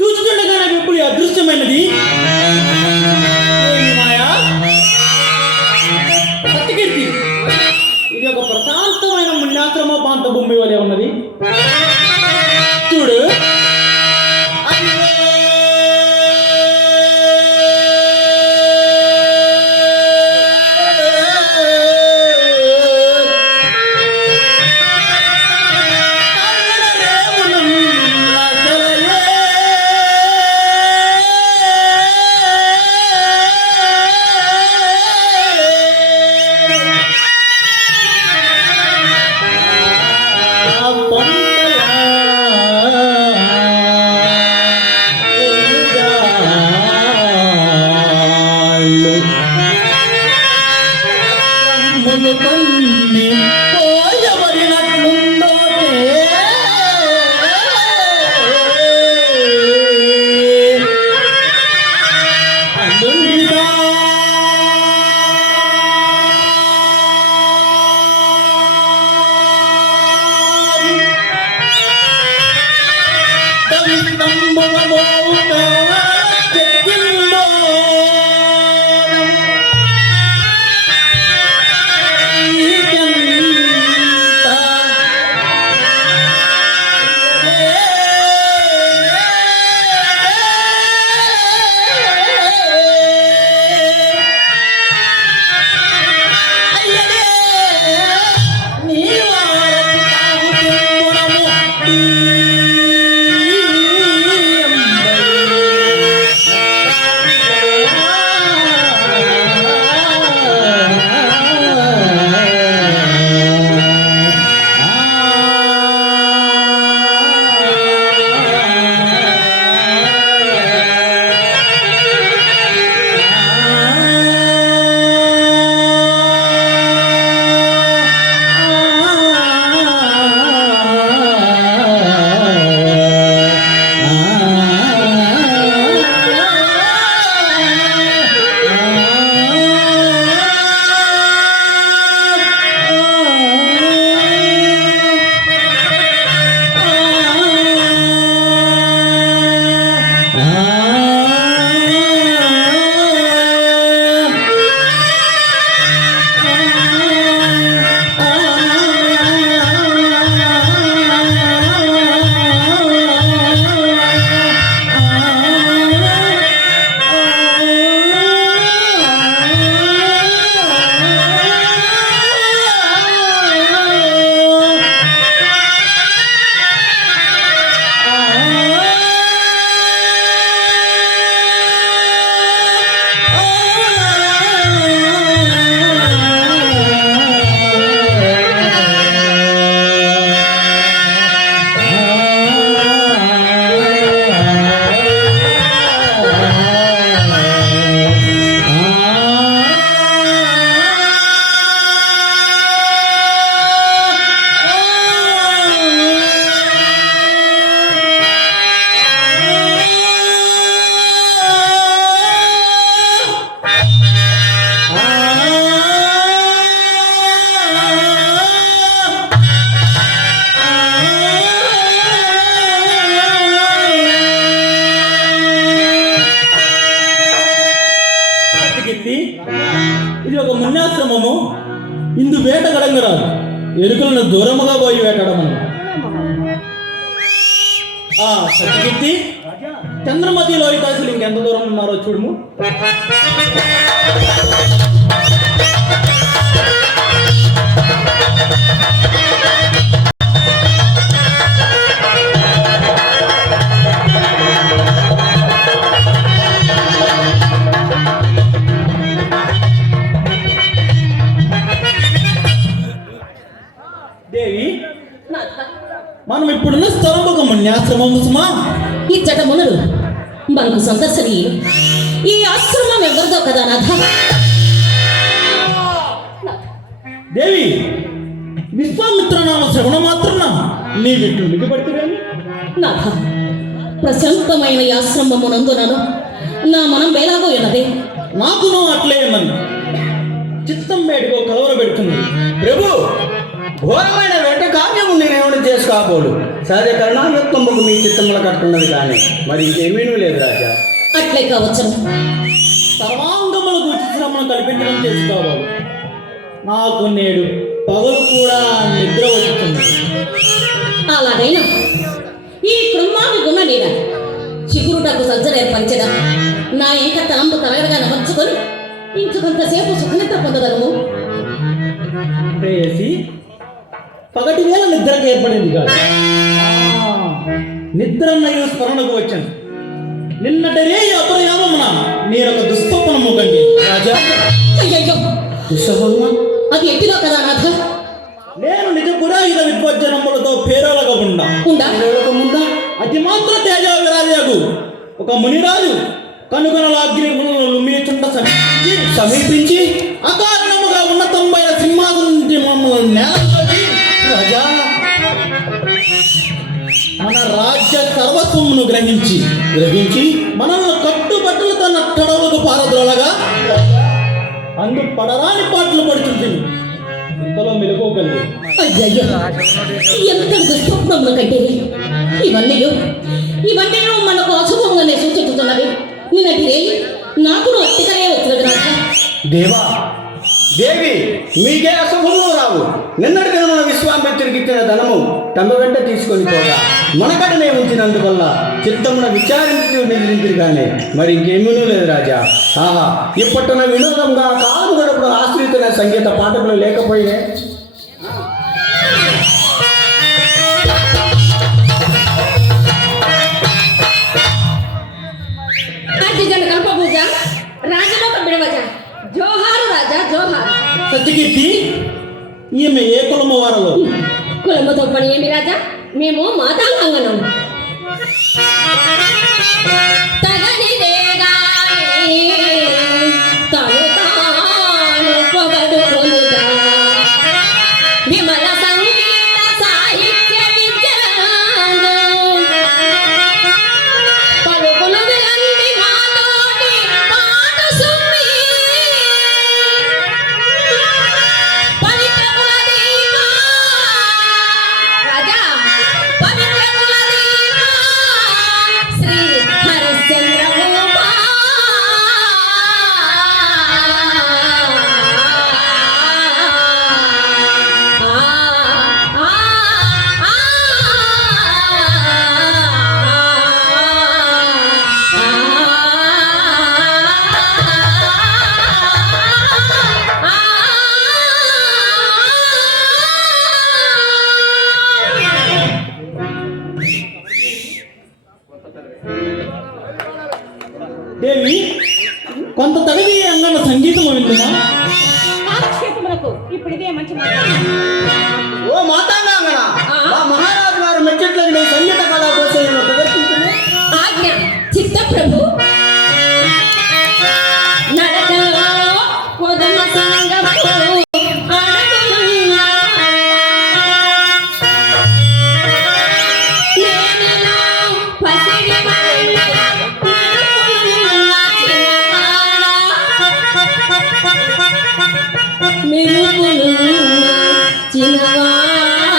చూస్తుండగా నాకు ఎప్పుడు అదృష్టమైనది మాయా సత్యకీర్తి. ఇది ఒక ప్రశాంతమైన మున్యాశ్రమ ప్రాంత భూమి వలె ఉన్నది. చూడు ఇది ఒక మున్యాశ్రమము. ఇందు వేటగడంగా రాదు, ఎరుకలను దూరముగా పోయి వేటాడమను. సత్యకీర్తి, చంద్రమతి లోహితాసులు ఇంకెంత దూరం ఉన్నారో చూడము. దేవి, మనం ఇప్పుడున్న స్థలం ఒక మున్యాశ్రమము సుమా. ఇచ్చట మునులు మనకు సందర్శని ఈ ఆశ్రమం ఎవరిదో కదా నాథ. దేవి, విశ్వామిత్ర నామ శ్రవణ మాత్రన నీ విట్లు పడుతుంది నాథ. ప్రశాంతమైన ఈ ఆశ్రమమునందునను నా మనం వేలాగో ఉన్నది. నాకును అట్లే ఉన్నది. చిత్తం వేడిగో కలవర పెడుతుంది. ప్రభు, ఘోరమైన వేట కార్యము నేనేమని చేసుకోబోలు. సహజ కరుణాయుక్తముకు మీ చిత్తముల కట్టున్నది కానీ మరి ఇంకేమీ లేదు రాజా. అట్లే కావచ్చును. సర్వాంగములకు ఉచిత శ్రమను కల్పించడం చేసుకోవాలి. నాకు నేడు పగలు కూడా నిద్ర వచ్చుతుంది. అలాగైనా ఈ కుటుంబాన్ని గుణ నీడ చిగురుటకు సజ్జలు ఏర్పరిచదా నా ఇంక తలంపు తలగడగా నమర్చుకొని ఇంచుకొంతసేపు సుఖనిద్ర పొందగలము. ప్రేయసి పగటి వేళ నిద్రకు ఏర్పడింది కాదు, నిద్ర నయ్య స్మరణకు వచ్చాను. నిన్నటి రే అపరయామమున నేనొక దుస్వప్నము కండి రాజా. అయ్యయ్యో, దుస్సహోమా అది ఎట్టిదో కదా నాథ. నేను నిజ పురాయుధ విద్వజ్జనములతో పేరోలగకుండా ముందా అతి మాత్ర తేజ విరాజకు ఒక మునిరాజు కనుగొనలాగ్నిములను లుమిచుంట సమీపించి అకారణముగా ఉన్నతమైన సింహాసనం నుంచి మమ్మల్ని నేలలోకి రాజా మన రాజ్య సర్వస్వమును గ్రహించి మనల్ని కట్టుబట్టలతో నట్టడవులకు పారద్రోలగా అందు పడరాని పాటలు పడుతుంటుంది. ఇంతలో మెలుకోగలిగి అయ్యయ్యో, ఎంత దుస్వప్నములు కంటే ఇవన్నీ మనకు అశుభంగానే సూచిస్తున్నవి. నిన్నటి రే నాకు అట్టికనే వచ్చినది నాథ. దేవా దేవి మీకే అశుభము రావు. నిన్నటి దినమున విశ్వామిత్రుడికి ఇచ్చిన ధనము తమ వెంట తీసుకొని పోగా మనకడనే ఉంచినందువల్ల చిత్తమున విచారించి నిద్రించరు కానీ మరి ఇంకేమీ లేదు రాజా. ఆహా, ఇప్పటిన వినోదంగా కాలు గడపడం ఆశ్రితున్న సంగీత పాఠకులు లేకపోయినే. జోహారు రాజా, జోహారు. సత్యకీర్తి, ఈమె ఏ కులము వారలో? కులముతో పని ఏమి రాజా, మేము మాతాంగనం. తను తాను పొగడుకొనుగా విమల సంగీత సాహిత్య విద్యలను పలుకున్నది అంది మాతోటి పాట సుమ్మి పవిత్రకుల దీపా రాజా, పవిత్రకుల దీపా శ్రీ హరిశ్చంద్ర భూపా. దేవి, కొంత తగది అంగన సంగీతము వింటుమా? కాలక్షేపములకు ఇప్పుడు ఇదే మంచి మాట. ఓ మాతాంగాంగన, మా మహారాజు గారు మెచ్చట్లని సంగీత కళా కోసం ప్రదర్శించండి. ఆజ్ఞ చిత్త ప్రభు. నడకలో కొదమ సంగపు అడగులున్నా నేలలో పసిడి మల్లె మెరుపులున్నా చిన్నవాడా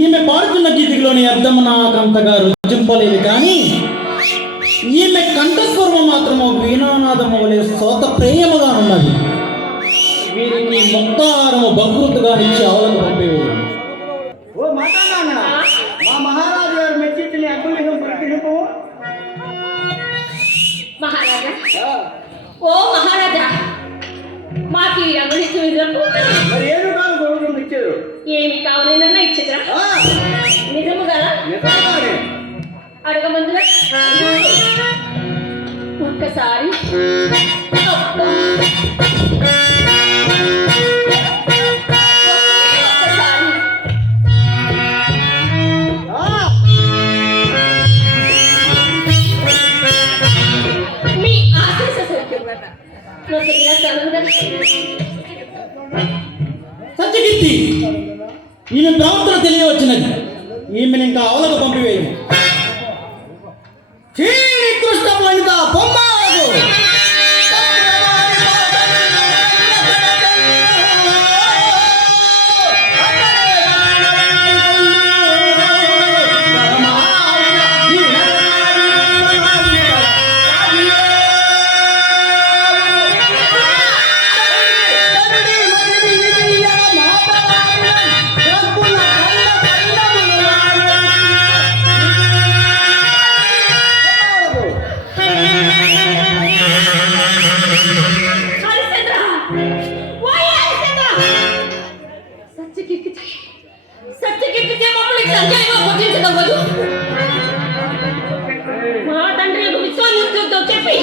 ఈమె పాడుతున్న గీతిలోని అర్థం నాకంతగా రుచింపలేదు కానీ ఈమె కంఠస్వరము మాత్రము వీణానాదము వలె సోత ప్రేమగా ఉన్నది. వీరికి ముక్తారము బహుమతిగా ఇచ్చి అవలకు పంపేవి. ఓ మాతా నాన్న, మా మహారాజు గారు మెచ్చిని అగ్నిలింగం ప్రతినిపు. మహారాజా, ఓ మహారాజా, మాకు ఈ అభివృద్ధి విధులకు మరి ఏమి కాదు గౌరవం ఇచ్చారు. ఏమి కావాలన్నా ఇచ్చేదా? నిజము కదా? నిజంగానే. అడగమందురా ఒక్కసారి అబ్బా. ఒక్కసారి మీ ఆశీస్సు సత్యకీర్తి, ఈమె ప్రవర్తన తెలియవచ్చినది. ఈమెను ఇంకా అవలకు పంపివేయము. శ్రీకృష్ణ వనిత బొమ్మలకు హరిశ్చంద్ర, ఓయ్ హరిశ్చంద్ర! సత్యకీర్తిచే మమ్మల్ని అన్యాయంగా కొట్టించడం వద్దు. మా తండ్రి విశ్వామిత్రుడితో చెప్పి